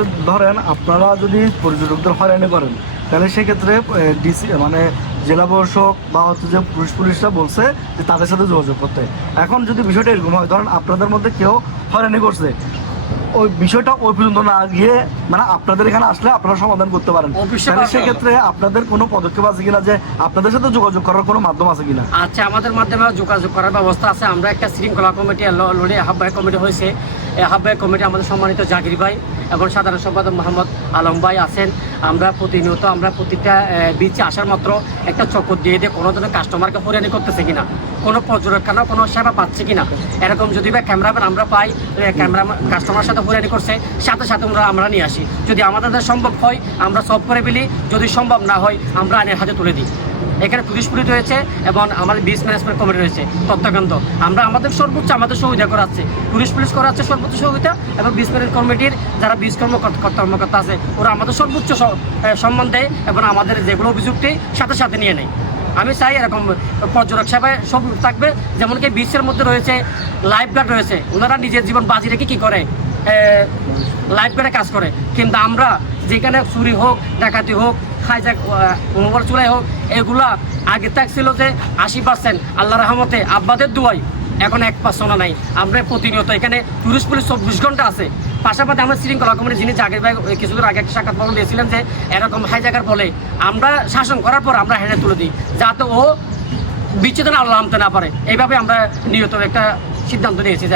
হচ্ছে ধরেন আপনারা যদি পর্যটকদের হয়রানি করেন তাহলে সেক্ষেত্রে ডিসি মানে জেলা প্রশাসক বা হচ্ছে যে পুলিশ পুলিশরা বলছে যে তাদের সাথে যোগাযোগ করতে। এখন যদি বিষয়টা এরকম হয় ধরেন আপনাদের মধ্যে কেউ হয়রানি করছে ওই বিষয়টা ওই পর্যন্ত না গিয়ে মানে আপনাদের এখানে আসলে আপনারা সমাধান করতে পারেন। তাহলে সেক্ষেত্রে আপনাদের কোনো পদক্ষেপ আছে কিনা যে আপনাদের সাথে যোগাযোগ করার কোনো মাধ্যম আছে কিনা? আচ্ছা আমাদের মাধ্যমে যোগাযোগ করার ব্যবস্থা আছে। আমরা একটা শৃঙ্খলা কমিটি লড়ে আহ্বায়ক কমিটি হয়েছে। এই আহ্বায়ক কমিটি আমাদের সম্মানিত জাকির ভাই এবং সাধারণ সম্পাদক মোহাম্মদ আলম ভাই আছেন। আমরা প্রতিনিয়ত আমরা প্রতিটা বিচে আসার মাত্র একটা চক্কর দিয়ে দিয়ে কোনো ধরনের কাস্টমারকে হরিয়ানি করতেছে কিনা, কোনো পর্যটকখানা কোনো সেবা পাচ্ছে কিনা, এরকম যদি বা ক্যামেরাম্যান আমরা পাই ক্যামেরা কাস্টমার সাথে হরিয়ানি করছে, সাথে সাথে আমরা আমরা নিয়ে আসি। যদি আমাদের সম্ভব হয়, আমরা সব করে ফেলি, যদি সম্ভব না হয়, আমরা আইনের হাতে তুলে দিই। এখানে পুলিশ পুলিশ রয়েছে এবং আমাদের বিচ ম্যানেজমেন্ট কমিটি রয়েছে তত্ত্বাকান্ত আমরা আমাদের সর্বোচ্চ আমাদের সুবিধা করাচ্ছে। পুলিশ পুলিশ করাচ্ছে সর্বোচ্চ সুবিধা এবং বিচ ম্যানেজ কমিটির যারা বিচ কর্মকর্তা আছে, ওরা আমাদের সর্বোচ্চ সম্মান দেয় এবং আমাদের যেগুলো অভিযুক্তি সাথে সাথে নিয়ে নেয়। আমি চাই এরকম পর্যটক সেবায় সব থাকবে যেমন কি বিশ্বের মধ্যে রয়েছে লাইফ গার্ড রয়েছে, ওনারা নিজের জীবন বাজি রেখে কী করে? লাইফ গার্ডে কাজ করে। কিন্তু আমরা যেখানে চুরি হোক, ডাকাতি হোক হাইজাক মোবাইল চুরাই হোক, এগুলা আগে থাকছিল যে আশি পার্সেন্ট আল্লাহ রহমতে আব্বাদের দুয়াই এখন এক পার্সেন্ট নাই। আমরা প্রতিনিয়ত এখানে টুরিস্ট পুলিশ চব্বিশ ঘণ্টা আছে। পাশাপাশি আমরা শৃঙ্খলা কমিটি যিনি ভাই কিছুদিন আগে একটা সাক্ষাৎ পালন দিয়েছিলেন যে এরকম হাইজাকার ফলে আমরা শাসন করার পর আমরা হেঁটে তুলে দিই, যাতে ও বিচ্ছেদন আল্লাহ আনতে না পারে। এইভাবে আমরা নিয়ত একটা সিদ্ধান্ত নিয়েছি